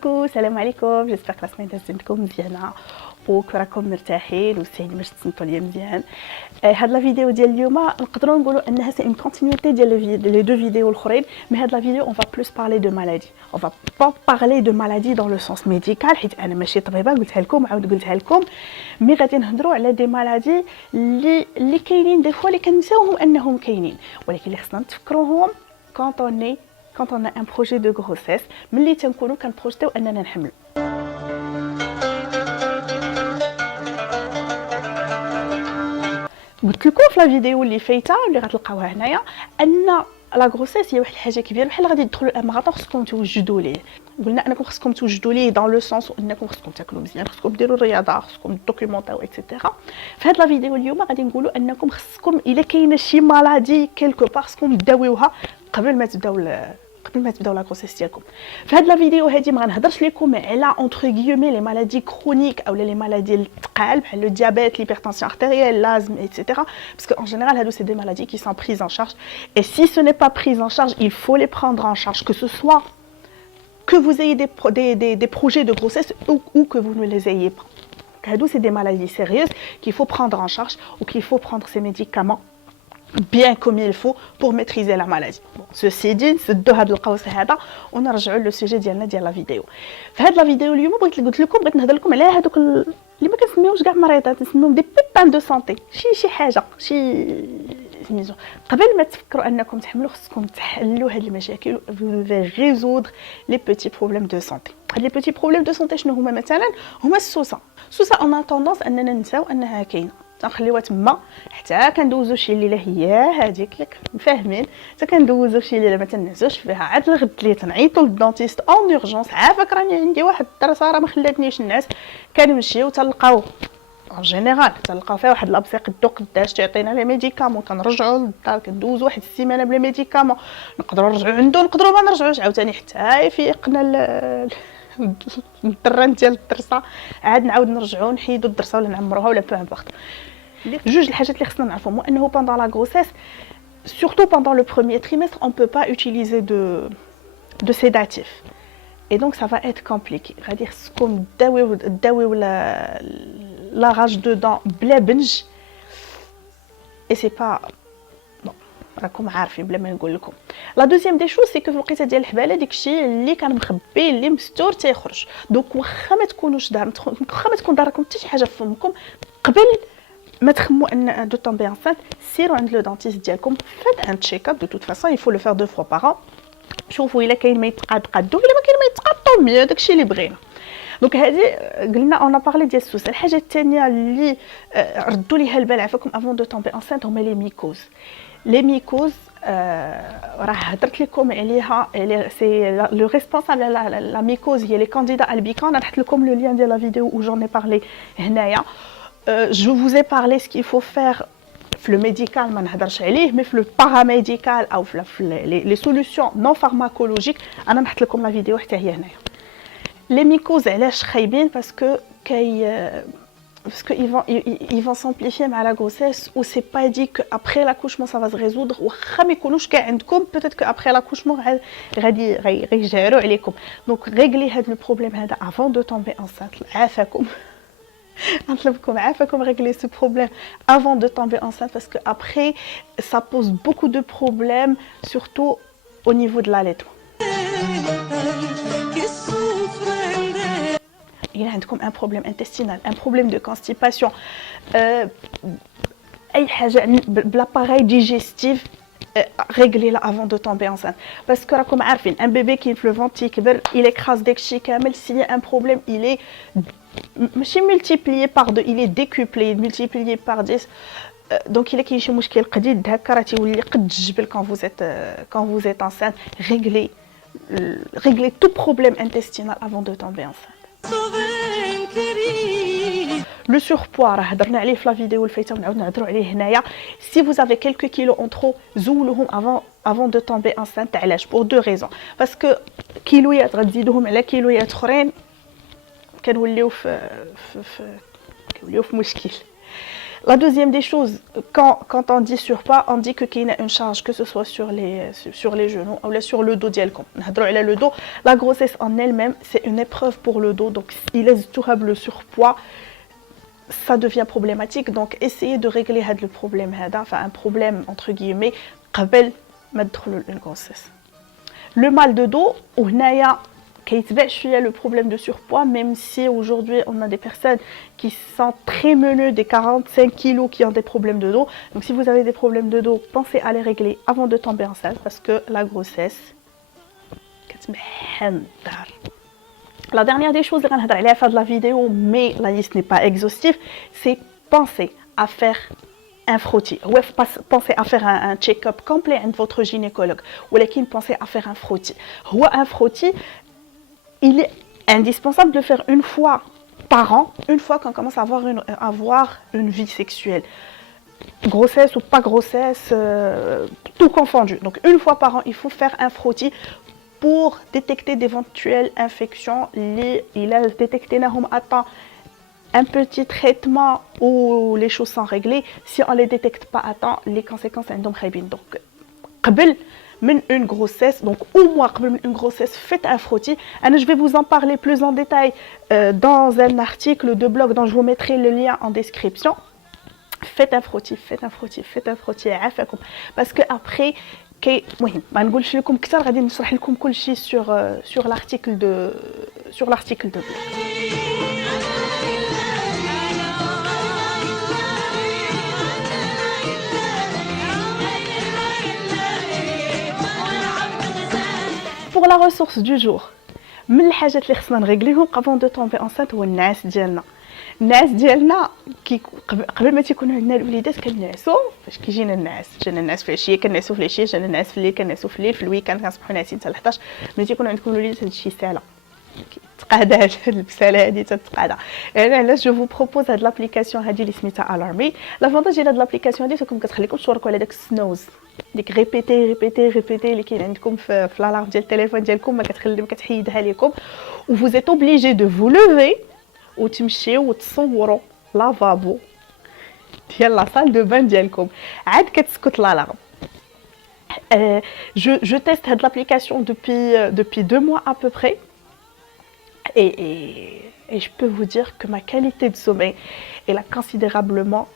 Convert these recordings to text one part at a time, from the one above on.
كوكو السلام عليكم. جيسبر لا سمين دازت عندكم مزيانه وراكم مرتاحين وساهلين باش تصنتوا ليا مزيان. هاد لا فيديو ديال اليوم نقدروا نقولوا انها سي اون كونتينيتي ديال لي دو فيديو الاخرين، مي هاد لا فيديو اون فا بلوس بارلي دو مالادي، اون فا با بارلي دو مالادي دون لو سونس ميديكال، حيت انا ماشي طبيبه قلتها لكم عاود قلتها لكم، مي غادي نهضروا على دي مالادي اللي كاينين دي فوا اللي كنساوهم انهم كاينين، ولكن اللي خصنا نتفكروهم quand on a un projet de grossesse ملي تنكونوا كنبروجيتيو اننا نحملوا. قلت لكم في لا فيديو اللي فايته اللي غتلقاوها هنايا ان لا غروسيس هي واحد الحاجه كبيره بحال غادي تدخلوا الامراض خصكم توجدوا ليه. قلنا انكم خصكم توجدوا ليه دون لو سونس انكم خصكم تاكلوا مزيان، خصكم ديروا الرياضه، خصكم دوكيومونطيو ايتترا. في هاد لا فيديو اليوم غادي نقولوا انكم خصكم الا كاينه شي مالادي كيلكو بار خصكم تداويوها قبل ما تبداو لا غروسيس ديالكم. في هاد لا فيديو هادي ما غنهضرش لكم على اونتر غيومي لي مالادي كرونيك او لي مالادي الثقال بحال لو ديابيت، l'hypertension artérielle, l'asthme, etc. parce que en général هادو c'est des maladies qui sont prises en charge, et si ce n'est pas pris en charge il faut les prendre en charge, que ce soit que vous ayez des projets de grossesse ou que vous ne les ayez pas. هادو c'est des maladies sérieuses qu'il faut prendre en charge ou qu'il faut prendre ces médicaments bien comme il faut pour maîtriser la maladie. Bon, ceci dit, نسدوا هذا القوس هذا ونرجعوا لو سوجي ديالنا ديال لا فيديو. في هذه لا فيديو اليوم قلت لكم بغيت نهضر لكم على هذوك اللي ما كنسميوش كاع مريضات، نسميهم دي بيبان دو سونتي، شي حاجه سميتو. قبل ما تفكروا انكم تحملوا خصكم تحلوا هذه المشاكل، vous devez résoudre les petits problèmes de santé. هاد لي بيتي بروبليم دو سونتي شنو هما؟ مثلا هما السوسه اون طوندونس اننا ننساو انها كاينه، تنخليوها تما حتى كندوزو شي ليله هي هذيك اللي فاهمين، حتى كندوزو شي ليله ما تنعسوش فيها، عاد الغد اللي تنعيطوا للدونتيست اون اورجونس، عافاك راني عندي واحد الدرسه راه ما خلاتنيش نعس، كنمشيو تلقاو en جينيرال تلقاو فيها واحد لابسيق الدو قداش تعطينا لي ميديكامون، كنرجعوا للدار كندوزو واحد السيمانه بلا ميديكامون، نقدروا نرجعوا عنده نقدروا ما نرجعوش عاوتاني حتى يفيقنا الدران ديال الدرسه، عاد نعاود نرجعوا نحيدوا الدرسه ولا نعمروها ولا بو امبورط. جوج الحاجات اللي خصنا نعرفهم هو انه pendant la grossesse, surtout pendant le premier trimestre, on peut pas utiliser de sédatifs, et donc ça va être compliqué. غادي خصكم تداويو la rage dedans بلا بنج، et c'est pas bon راكم عارفين بلا ما نقول لكم. لا دوزيام دي شوز سي كو في الوقيته ديال الحباله داكشي اللي كان مخبي اللي مستور تيخرج، دونك واخا ما تكونوش واخا ما تكون داركم حتى شي حاجه في فمكم قبل ما تخموا ان دو طومبي انسانت، سيروا عند لو دونتيست ديالكم، فات ان تشيك اب. دو توت فاسون يفو لو فير دو فوا باغ، شوفوا الا كاين ما يتقاد قادو، الا ما كاين ما يتقاد مي داكشي اللي بغينا. دونك هذه قلنا اون بارلي ديال السوس. الحاجه الثانيه اللي ردوا ليها البال عفاكم افون دو طومبي انسانت هما لي ميكوز. لي ميكوز راه هضرت لكم عليها، سي لو ريسبونسابل لا ميكوز هي لي كانديدا البيكان، نحط لكم لو لين ديال لا فيديو و جون اي بارلي هنايا. Je vous ai parlé ce qu'il faut faire في le médical ما نهضرش عليه، مي في le paramédical او في les solutions non pharmacologiques انا نحط لكم لا فيديو حتى هي هنايا. لي ميكوز علاش خايبين؟ باسكو ils vont s'amplifier مع la grossesse, ou c'est pas dit que après l'accouchement ça va se résoudre. واخا ما يكونوش كاع عندكم peut-être que après l'accouchement غادي يجعلوا عليكم. دونك ريغلي هذا le problème هذا avant de tomber enceinte. عافاكم نطلبكم عافاكم régler ce problème avant de tomber enceinte, parce que après ça pose beaucoup de problèmes, surtout au niveau de l'allaitement. Il y a un problème intestinal, un problème de constipation, اي حاجه بالappareil digestif, régler là avant de tomber enceinte, parce que راكم عارفين un bébé qui في le ventre يكبر il écrase داكشي كامل. s'il y a un problème il est ماشي multiplié par 2, il est décuplé, multiplié par 10. donc il كاين شي مشكل قديد هكا راه تيولي قد الجبل quand vous êtes enceinte. régler tout problème intestinal avant de tomber enceinte. Le surpoids راه هضرنا عليه في لا فيديو الفايته ونعاود نهضروا عليه هنايا. si vous avez quelques kilos en trop, زولوهم avant de tomber enceinte. علاش؟ pour deux raisons. parce que كيلويات غتزيدوهم على كيلويات اخرين كنوليو في مشكل. La deuxième des choses, quand on dit surpoids, on dit qu'il y a une charge, que ce soit sur les genoux ou sur le dos ديالكم. نهضروا على le dos. La grossesse en elle-même, c'est une épreuve pour le dos. Donc, il est durable le surpoids, ça devient problématique. Donc, essayez de régler le problème, enfin un problème entre guillemets, قبل ما تدخلوا للgrossesse. Le mal de dos, وهنايا كيتبع شويه le problème de surpoids, même si aujourd'hui on a des personnes qui sont très menues, des 45 kilos qui ont des problèmes de dos. Donc si vous avez des problèmes de dos, pensez à les régler avant de tomber enceinte parce que la grossesse La dernière des choses, à la fin de la vidéo, mais la liste n'est pas exhaustive, c'est penser à faire un frottis. Pensez à faire un check-up complet de votre gynécologue. Ou pensez à faire un frottis. Un frottis, il est indispensable de le faire une fois par an, une fois qu'on commence à avoir une vie sexuelle. Grossesse ou pas grossesse, tout confondu. Donc une fois par an, il faut faire un frottis pour détecter d'éventuelles infections. Il a détecté à temps un petit traitement où les choses sont réglées. Si on ne les détecte pas à temps, les conséquences sont très bien. Donc, قبل من une grossesse, donc au moins قبل من une grossesse, faites un frottis. Je vais vous en parler plus en détail dans un article de blog dont je vous mettrai le lien en description. Faites un frottis, faites un frottis, faites un frottis, parce que après المهم ما نقولش لكم كثر غادي نشرح لكم كل شيء sur l'article de blog. Pour la ressource du jour, من الحاجات اللي خصنا نريغليهم avant de tomber enceinte هو النعاس ديالنا. النعاس ديالنا قبل ما تيكونوا عندنا الوليدات كنعسوا فاش كيجينا النعاس. جانا النعاس في العشيه كنعسوا في العشيه، جانا النعاس في الليل كنعسوا في الليل، في الويكاند كنصبحوا ناعسين حتى ل 11. ملي تيكون عندكم الوليدات هادشي ساهله تقادا هاد البساله هادي تتقادا. يعني علاش جو فو بروبوز هاد لابليكاسيون هادي اللي سميتها الارمي. لافونتاج ديال هاد لابليكاسيون هادي تكون كتخليكم تشوركوا على داك السنوز، ديك ريبيتي اللي كاين عندكم في الالارم ديال التليفون ديالكم، ما كتحيدها لكم. و vous êtes obligé de vous lever وتمشيو وتصوروا لافابو ديال لا سال دو بان ديالكم عاد كتسكت لالارم. Je teste cette application depuis 2 mois à peu près et je peux vous dire que ma qualité de sommeil elle a considérablement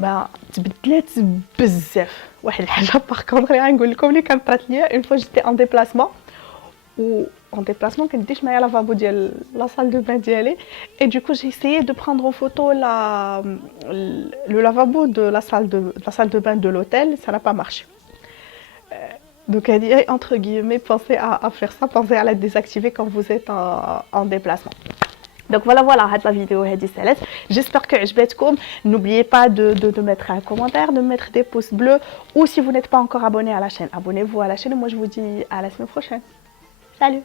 ما تبدلات بزاف. واحد الحاجه باغ كونطخ اللي غنقول لكم اللي كانت طرات ليا اون فوا جيتي ان ديبلاسمون en déplacement كنديش معايا لافابو ديال لا salle de bain ديالي et du coup j'ai essayé de prendre en photo le lavabo de la salle de bain de l'hôtel, ça n'a pas marché. Donc entre guillemets pensez à faire ça, pensez à la désactiver quand vous êtes en déplacement. Donc voilà, la vidéo est dit. J'espère que عجبتكم. N'oubliez pas de mettre un commentaire, de mettre des pouces bleus, ou si vous n'êtes pas encore abonné à la chaîne, abonnez-vous à la chaîne et moi je vous dis à la semaine prochaine. Salut!